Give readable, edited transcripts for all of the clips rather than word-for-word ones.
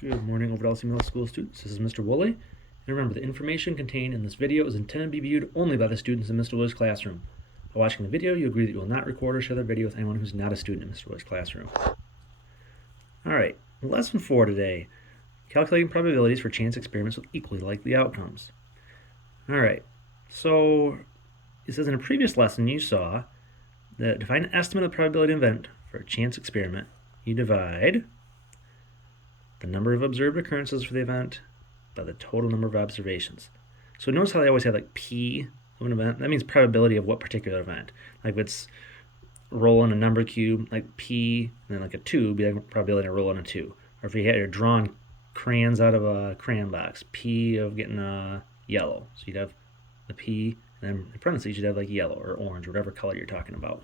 Good morning, Overall Middle School students. This is Mr. Woolley. And remember, the information contained in this video is intended to be viewed only by the students in Mr. Woolley's classroom. By watching the video, you agree that you will not record or share the video with anyone who's not a student in Mr. Woolley's classroom. Alright, lesson 4 today. Calculating probabilities for chance experiments with equally likely outcomes. Alright, so it says in a previous lesson you saw that to find an estimate of the probability of an event for a chance experiment, you divide the number of observed occurrences for the event by the total number of observations. So notice how they always have like P of an event. That means probability of what particular event. Like if it's rolling a number cube, like P, and then like a 2 would be like probability of rolling a 2. Or if you had your drawing crayons out of a crayon box, P of getting a yellow. So you'd have the P, and then in parentheses you'd have like yellow or orange, whatever color you're talking about.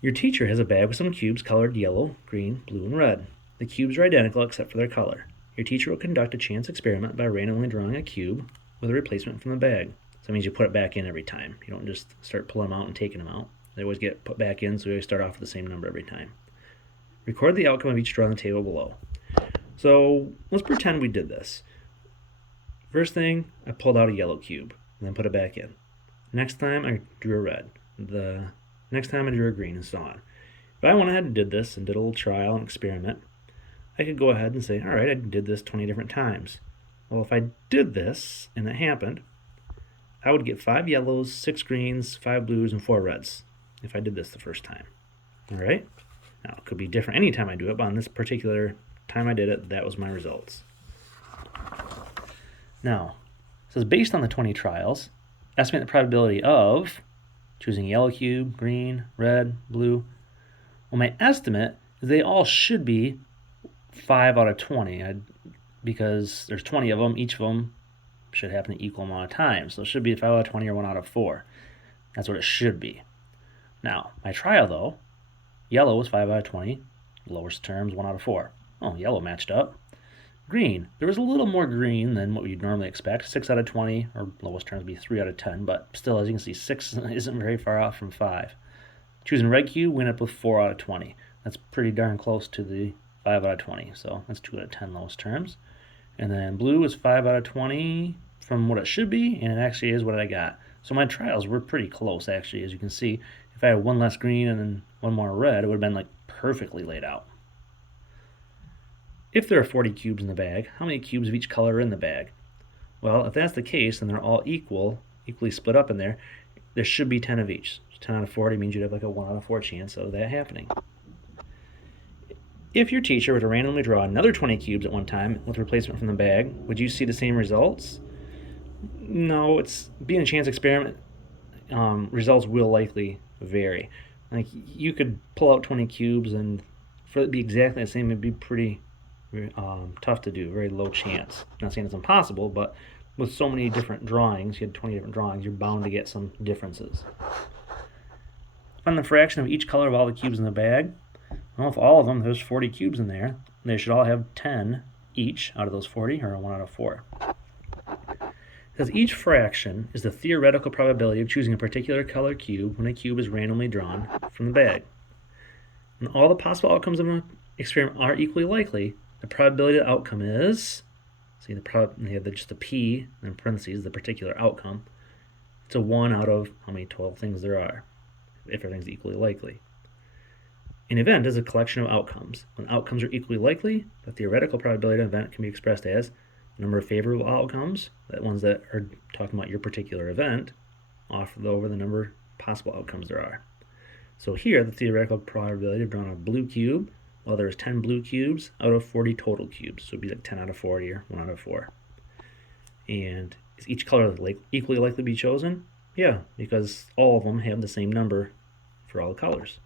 Your teacher has a bag with some cubes colored yellow, green, blue, and red. The cubes are identical except for their color. Your teacher will conduct a chance experiment by randomly drawing a cube with a replacement from the bag. So that means you put it back in every time. You don't just start pulling them out and taking them out. They always get put back in, so we always start off with the same number every time. Record the outcome of each draw on the table below. So let's pretend we did this. First thing, I pulled out a yellow cube and then put it back in. Next time I drew a red. The next time I drew a green, and so on. If I went ahead and did this and did a little trial and experiment, I could go ahead and say, all right, I did this 20 different times. Well, if I did this and it happened, I would get 5 yellows, 6 greens, 5 blues, and 4 reds if I did this the first time. All right? Now, it could be different any time I do it, but on this particular time I did it, that was my results. Now, it says based on the 20 trials, estimate the probability of choosing yellow cube, green, red, blue. Well, my estimate is they all should be 5 out of 20 because there's 20 of them. Each of them should happen an equal amount of times. So it should be 5 out of 20 or 1 out of 4. That's what it should be. Now, my trial though, yellow was 5 out of 20, lowest terms 1 out of 4. Oh, yellow matched up. Green, there was a little more green than what you'd normally expect. 6 out of 20, or lowest terms would be 3 out of 10, but still, as you can see, 6 isn't very far off from 5. Choosing red cube, went up with 4 out of 20. That's pretty darn close to the 5 out of 20, so that's 2 out of 10 lowest terms. And then blue is 5 out of 20 from what it should be, and it actually is what I got. So my trials were pretty close, actually. As you can see, if I had 1 less green and then 1 more red, it would have been like perfectly laid out. If there are 40 cubes in the bag, how many cubes of each color are in the bag? Well, if that's the case, and they're all equally split up in there, there should be 10 of each. So 10 out of 40 means you'd have like a 1 out of 4 chance of that happening. If your teacher were to randomly draw another 20 cubes at one time with replacement from the bag, would you see the same results? No, it's being a chance experiment. Results will likely vary. Like you could pull out 20 cubes and for it to be exactly the same, it'd be pretty tough to do, very low chance. I'm not saying it's impossible, but with so many different drawings, you had 20 different drawings, you're bound to get some differences. Find the fraction of each color of all the cubes in the bag. Well, if all of them, there's 40 cubes in there, they should all have 10 each out of those 40, or 1 out of 4. It says each fraction is the theoretical probability of choosing a particular color cube when a cube is randomly drawn from the bag. When all the possible outcomes of an experiment are equally likely, the probability of the outcome is, see they have just the P, and in parentheses, the particular outcome. It's a 1 out of how many 12 things there are, if everything's equally likely. An event is a collection of outcomes. When outcomes are equally likely, the theoretical probability of an event can be expressed as the number of favorable outcomes, the ones that are talking about your particular event, over the number of possible outcomes there are. So here, the theoretical probability of drawing a blue cube, well, there's 10 blue cubes out of 40 total cubes. So it'd be like 10 out of 40 or 1 out of 4. And is each color equally likely to be chosen? Yeah, because all of them have the same number for all the colors.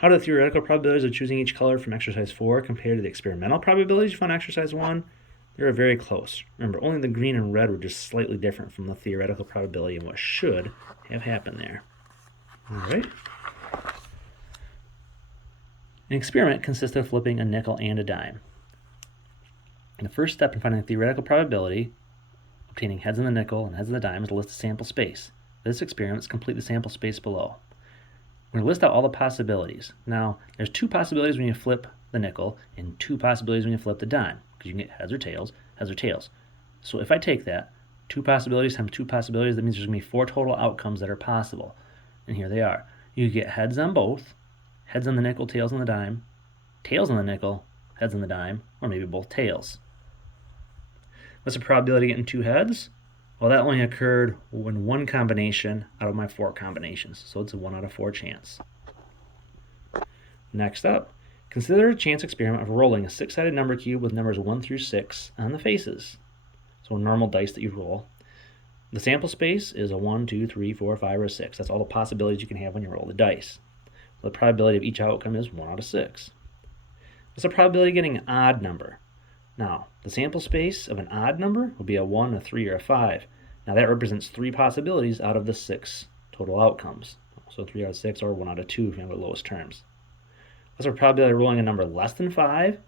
How do the theoretical probabilities of choosing each color from exercise 4 compare to the experimental probabilities you found in exercise 1? They're very close. Remember, only the green and red were just slightly different from the theoretical probability and what should have happened there. All right. An experiment consists of flipping a nickel and a dime. The first step in finding the theoretical probability, obtaining heads in the nickel and heads in the dime, is to list the sample space. For this experiment, let's complete the sample space below. We're going to list out all the possibilities. Now, there's 2 possibilities when you flip the nickel, and 2 possibilities when you flip the dime, because you can get heads or tails, heads or tails. So if I take that, 2 possibilities times 2 possibilities, that means there's going to be 4 total outcomes that are possible. And here they are. You get heads on both, heads on the nickel, tails on the dime, tails on the nickel, heads on the dime, or maybe both tails. What's the probability of getting 2 heads? Well, that only occurred when 1 combination out of my 4 combinations, so it's a 1 out of 4 chance. Next up, consider a chance experiment of rolling a 6-sided number cube with numbers 1 through 6 on the faces. So a normal dice that you roll. The sample space is a 1, 2, 3, 4, 5, or 6. That's all the possibilities you can have when you roll the dice. So the probability of each outcome is 1 out of 6. What's the probability of getting an odd number? Now, the sample space of an odd number will be a 1, a 3, or a 5. Now that represents 3 possibilities out of the 6 total outcomes. So 3 out of 6 or 1 out of 2 if you have the lowest terms. What's the probability of rolling a number less than 5?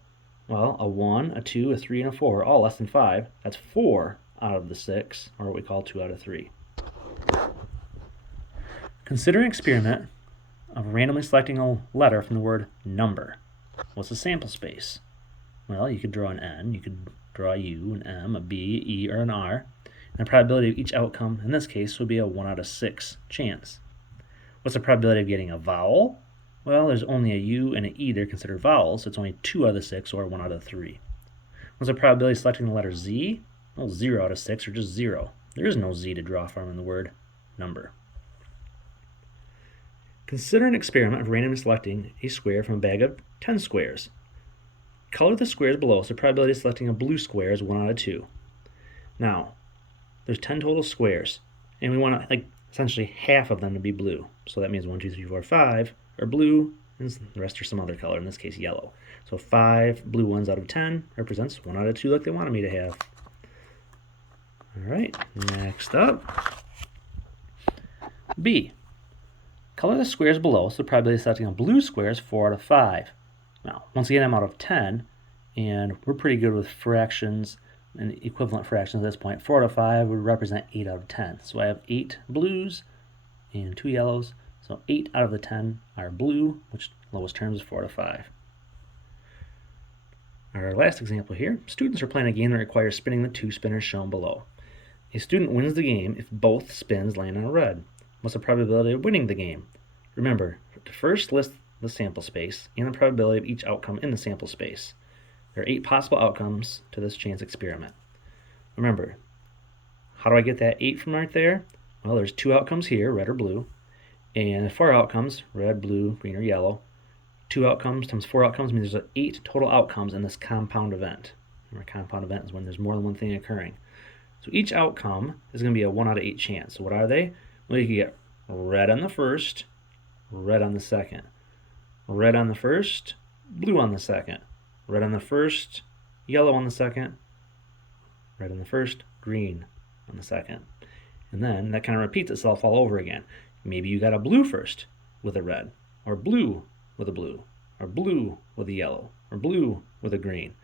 Well, a 1, a 2, a 3, and a 4 are all less than 5. That's 4 out of the 6, or what we call 2 out of 3. Consider an experiment of randomly selecting a letter from the word number. What's the sample space? Well, you could draw an N, you could draw a U, an M, a B, E, or an R. And the probability of each outcome in this case would be a 1 out of 6 chance. What's the probability of getting a vowel? Well, there's only a U and an E that are considered vowels, so it's only 2 out of 6, or 1 out of 3. What's the probability of selecting the letter Z? Well, 0 out of 6, or just 0. There is no Z to draw from in the word number. Consider an experiment of randomly selecting a square from a bag of 10 squares. Color the squares below, so the probability of selecting a blue square is 1 out of 2. Now, there's 10 total squares, and we want essentially half of them to be blue. So that means 1, 2, 3, 4, 5 are blue, and the rest are some other color, in this case yellow. So 5 blue ones out of 10 represents 1 out of 2 like they wanted me to have. Alright, next up, B. Color the squares below, so the probability of selecting a blue square is 4 out of 5. Now, once again, I'm out of 10, and we're pretty good with fractions and equivalent fractions at this point. 4 out of 5 would represent 8 out of 10. So I have 8 blues and 2 yellows. So 8 out of the 10 are blue, which lowest terms is 4 out of 5. Our last example here, students are playing a game that requires spinning the 2 spinners shown below. A student wins the game if both spins land on a red. What's the probability of winning the game? Remember, to first list the sample space and the probability of each outcome in the sample space. There are 8 possible outcomes to this chance experiment. Remember, how do I get that 8 from right there? Well, there's 2 outcomes here, red or blue, and 4 outcomes, red, blue, green, or yellow. 2 outcomes times 4 outcomes means there's 8 total outcomes in this compound event. Remember, compound event is when there's more than one thing occurring. So each outcome is going to be a 1 out of 8 chance. So what are they? Well, you can get red on the first, red on the second. Red on the first, blue on the second. Red on the first, yellow on the second. Red on the first, green on the second. And then that kind of repeats itself all over again. Maybe you got a blue first with a red, or blue with a blue, or blue with a yellow, or blue with a green.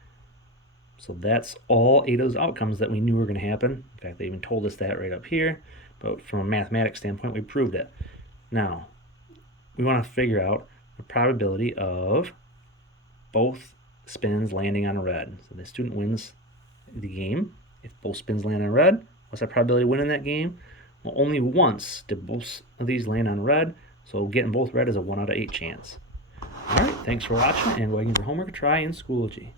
So that's all 8 of those outcomes that we knew were going to happen. In fact, they even told us that right up here. But from a mathematics standpoint, we proved it. Now, we want to figure out the probability of both spins landing on a red. So the student wins the game if both spins land on red. What's the probability of winning that game? Well, only once did both of these land on red, so getting both red is a 1 out of 8 chance. Alright, thanks for watching, and go ahead and give your homework a try in Schoology.